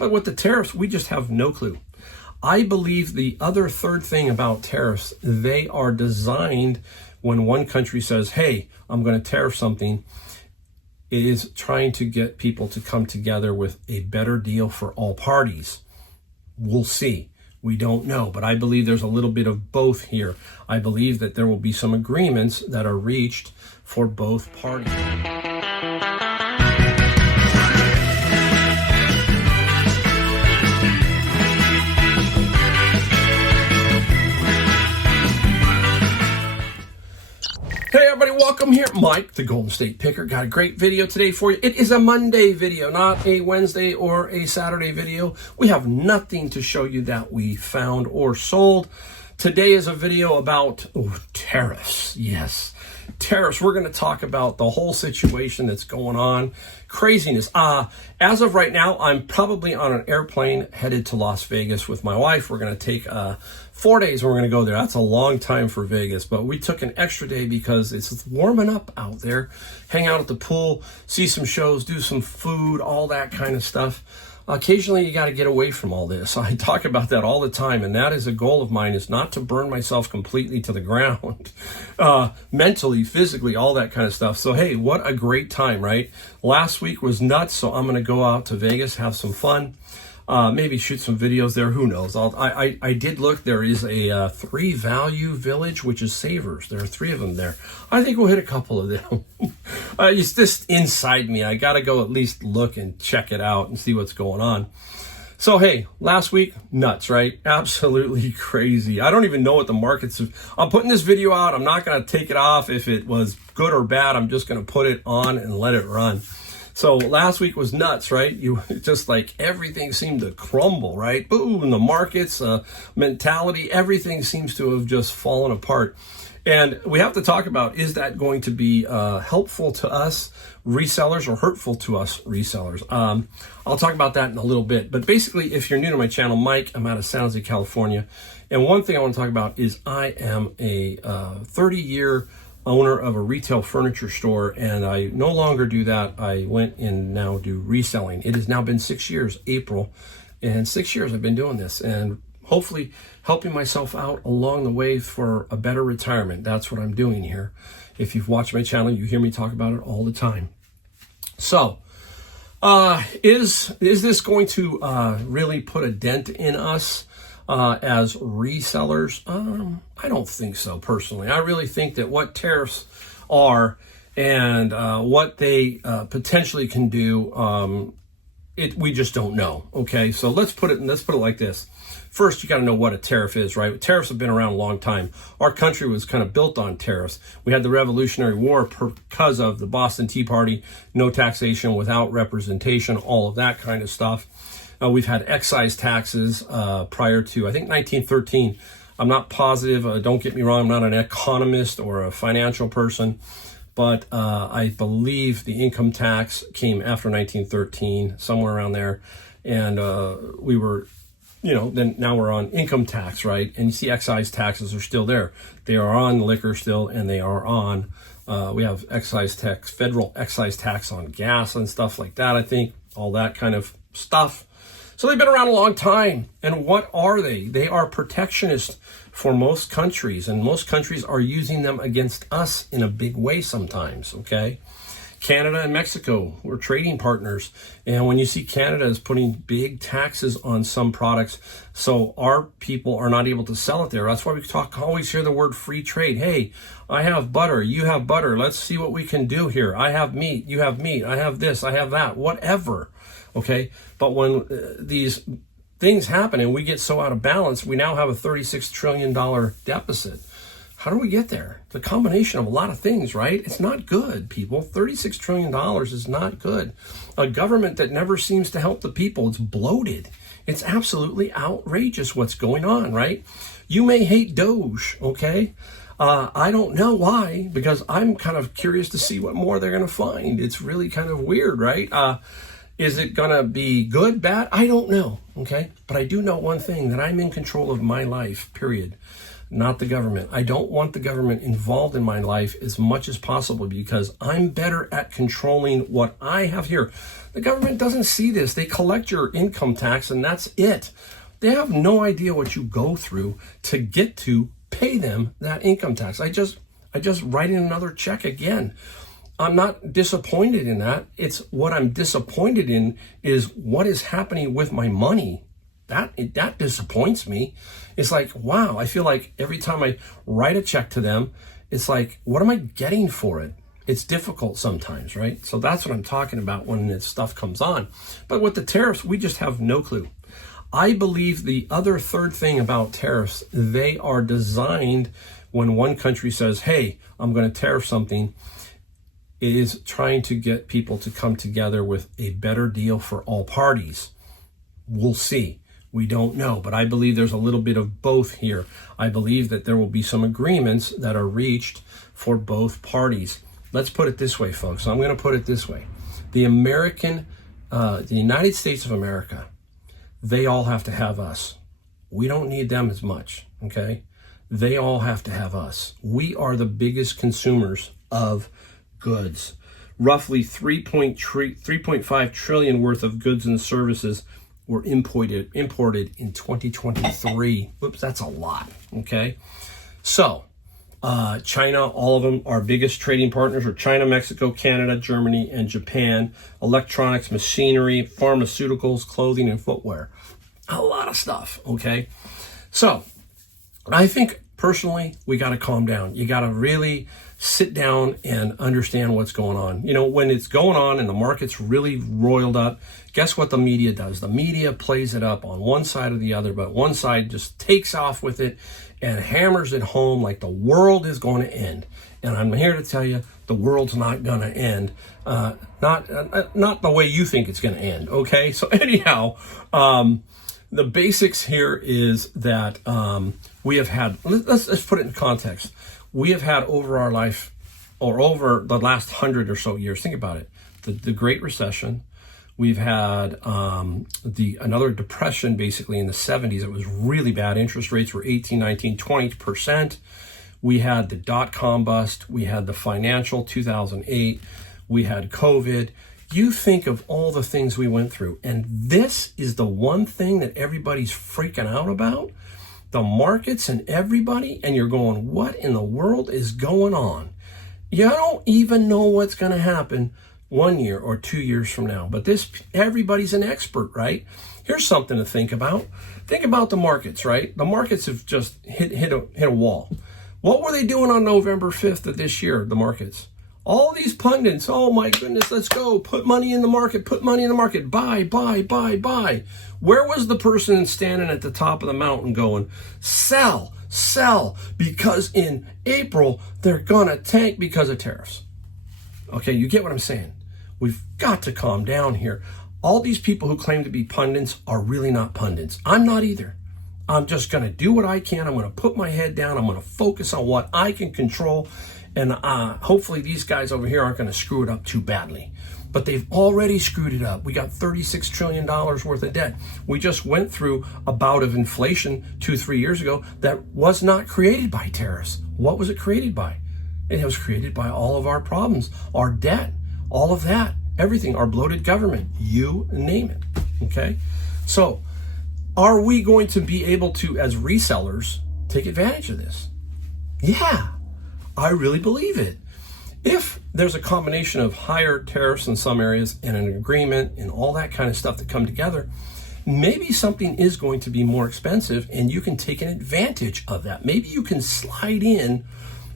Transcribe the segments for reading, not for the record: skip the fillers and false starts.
But with the tariffs, we just have no clue. I believe the other third thing about tariffs, they are designed when one country says, hey, I'm going to tariff something, it is trying to get people to come together with a better deal for all parties. We'll see. We don't know, but I believe there's a little bit of both here. I believe that there will be some agreements that are reached for both parties. Hey everybody, welcome here. Mike, the Golden State Picker. Got a great video today for you. It is a Monday video, not a Wednesday or a Saturday video. We have nothing to show you that we found or sold. Today is a video about tariffs. Yes, tariffs. We're going to talk about the whole situation that's going on. Craziness. As of right now, I'm probably on an airplane headed to Las Vegas with my wife. We're going to take 4 days and we're going to go there. That's a long time for Vegas, but we took an extra day because it's warming up out there. Hang out at the pool, see some shows, do some food, all that kind of stuff. Occasionally, you got to get away from all this. I talk about that all the time, and that is a goal of mine, is not to burn myself completely to the ground, mentally, physically, all that kind of stuff. So, hey, what a great time, right? Last week was nuts, so I'm going to go out to Vegas, have some fun, maybe shoot some videos there. Who knows? I did look. There is a 3 value village, which is Savers. There are 3 of them there. I think we'll hit a couple of them. It's just inside me. I got to go at least look and check it out and see what's going on. So, hey, last week, nuts, right? Absolutely crazy. I don't even know what the markets have. I'm putting this video out. I'm not going to take it off if it was good or bad. I'm just going to put it on and let it run. So last week was nuts, right? Just like everything seemed to crumble, right? Boom, the markets, mentality, everything seems to have just fallen apart. And we have to talk about, is that going to be helpful to us resellers or hurtful to us resellers? I'll talk about that in a little bit. But basically, if you're new to my channel, Mike, I'm out of San Jose, California. And one thing I want to talk about is I am a 30-year owner of a retail furniture store, and I no longer do that. I went and now do reselling. It has now been 6 years, April, and 6 years I've been doing this, and hopefully helping myself out along the way for a better retirement. That's what I'm doing here. If you've watched my channel, you hear me talk about it all the time. So, is this going to really put a dent in us as resellers? I don't think so, personally. I really think that what tariffs are and what they potentially can do, we just don't know. Okay, so let's put it like this. First, you got to know what a tariff is, right? Tariffs have been around a long time. Our country was kind of built on tariffs. We had the Revolutionary War because of the Boston Tea Party, no taxation without representation, all of that kind of stuff. We've had excise taxes prior to, I think, 1913. I'm not positive. Don't get me wrong. I'm not an economist or a financial person, but I believe the income tax came after 1913, somewhere around there. And we were, then now we're on income tax, right? And you see excise taxes are still there. They are on liquor still, and they are on, we have excise tax, federal excise tax on gas and stuff like that, I think, all that kind of stuff. So they've been around a long time. And what are they? They are protectionist for most countries, and most countries are using them against us in a big way sometimes, okay? Canada and Mexico, we're trading partners. And when you see Canada is putting big taxes on some products, so our people are not able to sell it there. That's why we always hear the word free trade. Hey, I have butter, you have butter. Let's see what we can do here. I have meat, you have meat. I have this, I have that, whatever. Okay, but when these things happen and we get so out of balance, we now have a $36 trillion deficit. How do we get there? It's a combination of a lot of things, right? It's not good, people. $36 trillion is not good. A government that never seems to help the people. It's bloated. It's absolutely outrageous what's going on, right? You may hate Doge, okay? I don't know why, because I'm kind of curious to see what more they're going to find. It's really kind of weird, right? Is it going to be good, bad? I don't know, okay? But I do know one thing, that I'm in control of my life, period. not the government. I don't want the government involved in my life as much as possible because I'm better at controlling what I have here. The government doesn't see this. They collect your income tax and that's it. They have no idea what you go through to get to pay them that income tax. I just write in another check again. I'm not disappointed in that. It's what I'm disappointed in is what is happening with my money. That disappoints me. It's like, wow, I feel like every time I write a check to them, it's like, what am I getting for it? It's difficult sometimes, right? So that's what I'm talking about when this stuff comes on. But with the tariffs, we just have no clue. I believe the other third thing about tariffs, they are designed when one country says, hey, I'm going to tariff something, it is trying to get people to come together with a better deal for all parties. We'll see. We don't know, but I believe there's a little bit of both here. I believe that there will be some agreements that are reached for both parties. Let's put it this way, folks. I'm going to put it this way. The United States of America, they all have to have us. We don't need them as much, okay? They all have to have us. We are the biggest consumers of goods. Roughly 3.5 trillion worth of goods and services were imported in 2023. Whoops, that's a lot, okay? So, China, all of them, our biggest trading partners are China, Mexico, Canada, Germany, and Japan. Electronics, machinery, pharmaceuticals, clothing, and footwear. A lot of stuff, okay? So, I think personally, we got to calm down. You got to really sit down and understand what's going on. You know, when it's going on and the market's really roiled up, guess what the media does? The media plays it up on one side or the other, but one side just takes off with it and hammers it home like the world is going to end. And I'm here to tell you, the world's not going to end. Not the way you think it's going to end, okay? So anyhow, the basics here is that we have had, let's put it in context. We have had over our life, or over the last 100 or so years, think about it, the Great Recession. We've had another depression basically in the 70s. It was really bad. Interest rates were 18, 19, 20%. We had the dot-com bust. We had the financial 2008. We had COVID. You think of all the things we went through, and this is the one thing that everybody's freaking out about, the markets and everybody, and you're going, what in the world is going on? You don't even know what's going to happen 1 year or 2 years from now, but everybody's an expert, right? Here's something to think about. Think about the markets, right? The markets have just hit a wall. What were they doing on November 5th of this year, the markets? All these pundits, oh my goodness, let's go. Put money in the market, buy, buy, buy, buy. Where was the person standing at the top of the mountain going, sell, sell, because in April, they're gonna tank because of tariffs. Okay, you get what I'm saying? We've got to calm down here. All these people who claim to be pundits are really not pundits. I'm not either. I'm just gonna do what I can. I'm gonna put my head down. I'm gonna focus on what I can control. And hopefully these guys over here aren't going to screw it up too badly. But they've already screwed it up. We got $36 trillion worth of debt. We just went through a bout of inflation 2-3 years ago that was not created by tariffs. What was it created by? It was created by all of our problems, our debt, all of that, everything, our bloated government, you name it, okay? So are we going to be able to, as resellers, take advantage of this? Yeah. I really believe it. If there's a combination of higher tariffs in some areas and an agreement and all that kind of stuff that come together, maybe something is going to be more expensive and you can take an advantage of that. Maybe you can slide in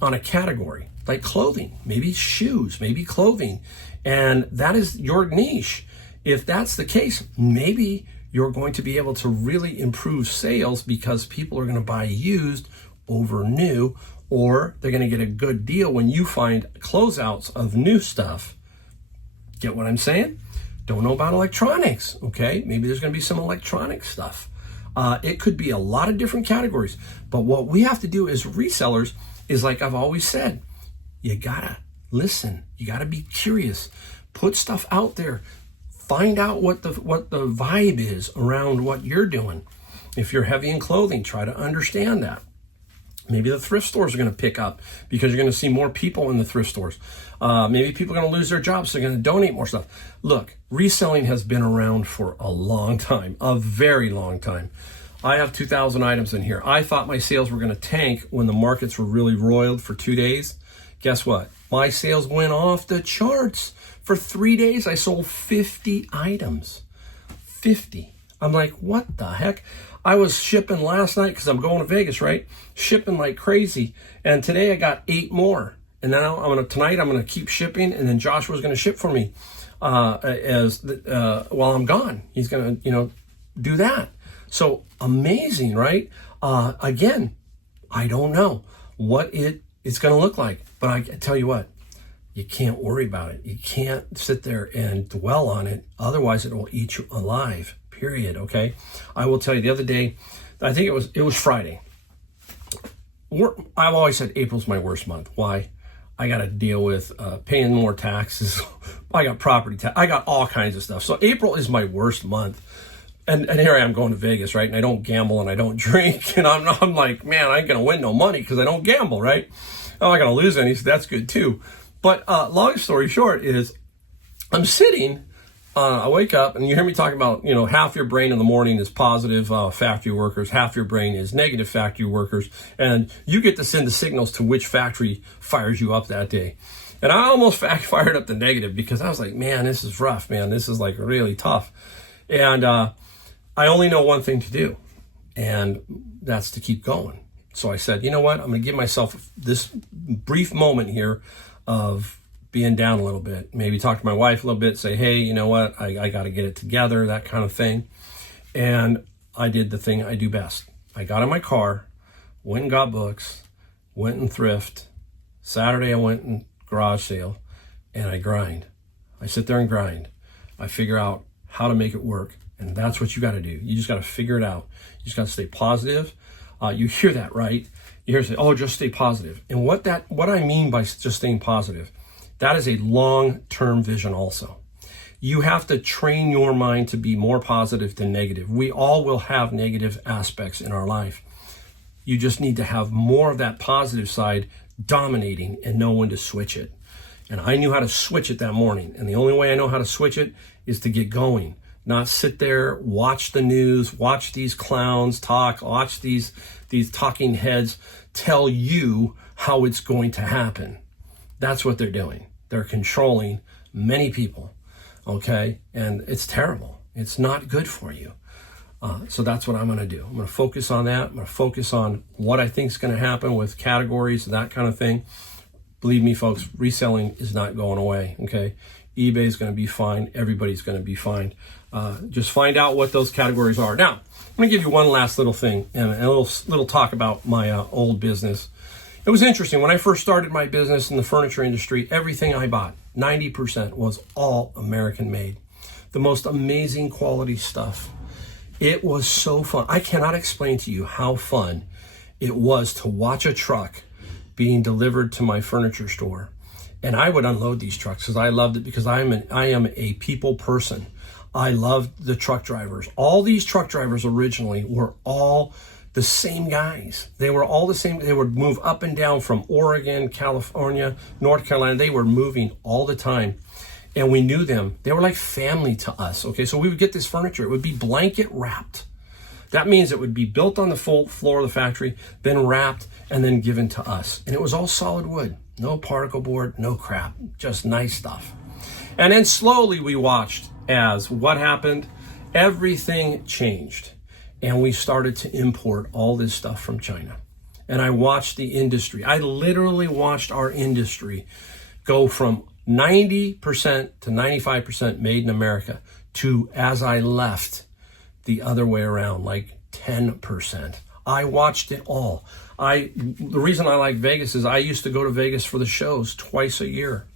on a category like clothing, maybe shoes, maybe clothing, and that is your niche. If that's the case, maybe you're going to be able to really improve sales because people are going to buy used over new, or they're going to get a good deal when you find closeouts of new stuff. Get what I'm saying? Don't know about electronics, okay? Maybe there's going to be some electronic stuff. It could be a lot of different categories. But what we have to do as resellers is, like I've always said, you got to listen. You got to be curious. Put stuff out there. Find out what the vibe is around what you're doing. If you're heavy in clothing, try to understand that. Maybe the thrift stores are going to pick up because you're going to see more people in the thrift stores. Maybe people are going to lose their jobs, so they're going to donate more stuff. Look, reselling has been around for a long time, a very long time. I have 2,000 items in here. I thought my sales were going to tank when the markets were really roiled for 2 days. Guess what? My sales went off the charts. For 3 days, I sold 50 items. 50. I'm like, what the heck? I was shipping last night because I'm going to Vegas, right? Shipping like crazy. And today I got 8 more. And now tonight I'm gonna keep shipping, and then Joshua's gonna ship for me while I'm gone. He's gonna, do that. So amazing, right? Again, I don't know what it's gonna look like, but I tell you what, you can't worry about it. You can't sit there and dwell on it. Otherwise, it will eat you alive. Period. Okay. I will tell you, the other day, I think it was Friday. I've always said April's my worst month. Why? I got to deal with paying more taxes. I got property tax. I got all kinds of stuff. So April is my worst month. And here I am going to Vegas, right? And I don't gamble and I don't drink. And I'm like, man, I ain't going to win no money because I don't gamble, right? I'm not going to lose any, so that's good too. But long story short is I'm sitting. I wake up and you hear me talking about, half your brain in the morning is positive factory workers, half your brain is negative factory workers, and you get to send the signals to which factory fires you up that day. And I almost fired up the negative because I was like, man, this is rough, man. This is like really tough. And I only know one thing to do, and that's to keep going. So I said, you know what? I'm going to give myself this brief moment here of being down a little bit, maybe talk to my wife a little bit, say, hey, you know what, I got to get it together, that kind of thing. And I did the thing I do best. I got in my car, went and got books, went and thrift. Saturday I went and garage sale, and I grind. I sit there and grind. I figure out how to make it work, and that's what you got to do. You just got to figure it out. You just got to stay positive. You hear that, right? You hear say, oh, just stay positive. And what I mean by just staying positive, that is a long-term vision also. You have to train your mind to be more positive than negative. We all will have negative aspects in our life. You just need to have more of that positive side dominating and know when to switch it. And I knew how to switch it that morning. And the only way I know how to switch it is to get going. Not sit there, watch the news, watch these clowns talk, watch these talking heads tell you how it's going to happen. That's what they're doing. They're controlling many people, okay? And it's terrible. It's not good for you. So that's what I'm going to do. I'm going to focus on that. I'm going to focus on what I think is going to happen with categories and that kind of thing. Believe me, folks, reselling is not going away, okay? eBay is going to be fine. Everybody's going to be fine. Just find out what those categories are. Now, I'm going to give you one last little thing and a little talk about my old business. It was interesting. When I first started my business in the furniture industry, everything I bought, 90% was all American made. The most amazing quality stuff. It was so fun. I cannot explain to you how fun it was to watch a truck being delivered to my furniture store. And I would unload these trucks because I loved it, because I am a people person. I loved the truck drivers. All these truck drivers originally were all the same guys. They were all the same. They would move up and down from Oregon, California, North Carolina. They were moving all the time. And we knew them. They were like family to us. Okay, so we would get this furniture. It would be blanket wrapped. That means it would be built on the full floor of the factory, then wrapped, and then given to us. And it was all solid wood. No particle board, no crap. Just nice stuff. And then slowly we watched as what happened. Everything changed. And we started to import all this stuff from China. And I watched the industry. I literally watched our industry go from 90% to 95% made in America to, as I left, the other way around, like 10%. I watched it all. The reason I like Vegas is I used to go to Vegas for the shows twice a year.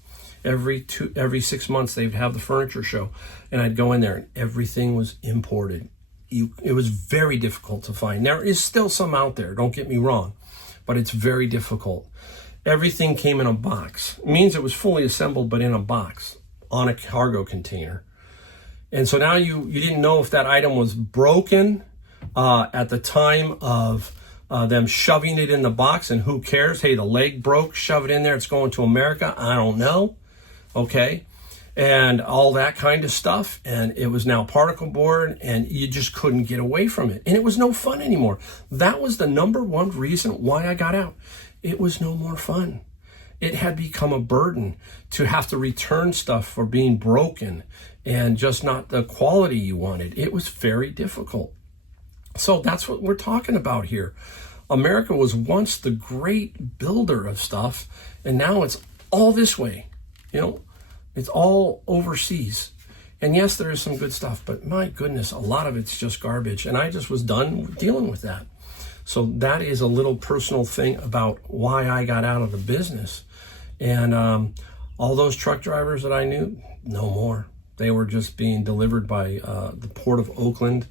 Every 6 months they'd have the furniture show, and I'd go in there and everything was imported. It was very difficult to find. There is still some out there, don't get me wrong, but it's very difficult. Everything came in a box. It means it was fully assembled, but in a box on a cargo container. And so now you didn't know if that item was broken at the time of them shoving it in the box, and who cares? Hey, the leg broke, shove it in there, it's going to America. I don't know. Okay. And all that kind of stuff. And it was now particle board, and you just couldn't get away from it. And it was no fun anymore. That was the number one reason why I got out. It was no more fun. It had become a burden to have to return stuff for being broken and just not the quality you wanted. It was very difficult. So that's what we're talking about here. America was once the great builder of stuff, and now it's all this way. You know, it's all overseas. And yes, there is some good stuff, but my goodness, a lot of it's just garbage. And I just was done dealing with that. So that is a little personal thing about why I got out of the business. And all those truck drivers that I knew, no more. They were just being delivered by the Port of Oakland.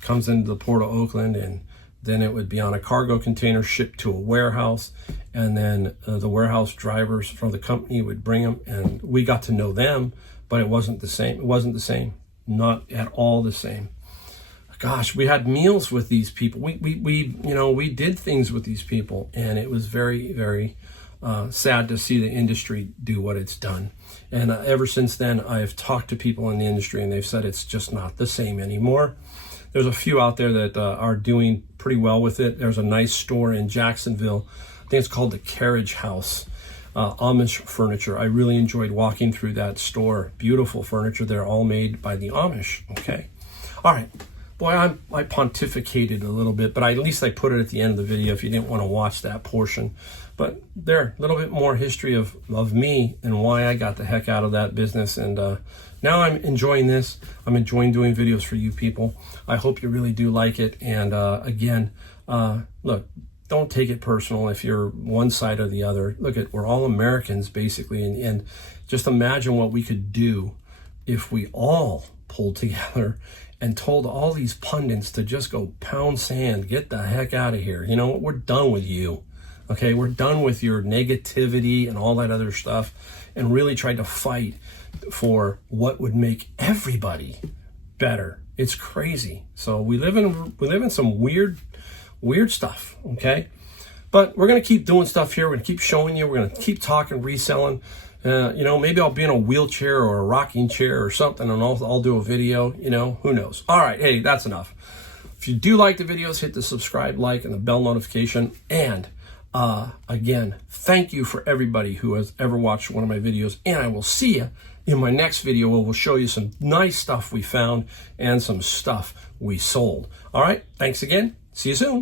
Comes into the Port of Oakland, and then it would be on a cargo container shipped to a warehouse, and then the warehouse drivers from the company would bring them, and we got to know them, but it wasn't the same. It wasn't the same. Not at all the same. Gosh, we had meals with these people. We did things with these people, and it was very, very sad to see the industry do what it's done. And ever since then, I've talked to people in the industry, and they've said it's just not the same anymore. There's a few out there that are doing pretty well with it. There's a nice store in Jacksonville. I think it's called the Carriage House, Amish furniture. I really enjoyed walking through that store. Beautiful furniture. They're all made by the Amish. Okay. All right. Boy, I pontificated a little bit, but at least I put it at the end of the video if you didn't want to watch that portion. But there, a little bit more history of me and why I got the heck out of that business. And now I'm enjoying this. I'm enjoying doing videos for you people. I hope you really do like it. And again, look, don't take it personal if you're one side or the other. Look, we're all Americans, basically. And just imagine what we could do if we all pulled together and told all these pundits to just go pound sand, get the heck out of here. You know what? We're done with you. Okay, we're done with your negativity and all that other stuff, and really tried to fight for what would make everybody better. It's crazy. So we live in some weird stuff. Okay, but we're gonna keep doing stuff here. We're gonna keep showing you. We're gonna keep talking reselling. Maybe I'll be in a wheelchair or a rocking chair or something, and I'll do a video. Who knows? All right, hey, that's enough. If you do like the videos, hit the subscribe, like, and the bell notification. And again, thank you for everybody who has ever watched one of my videos, and I will see you in my next video where we'll show you some nice stuff we found and some stuff we sold. All right, thanks again. See you soon.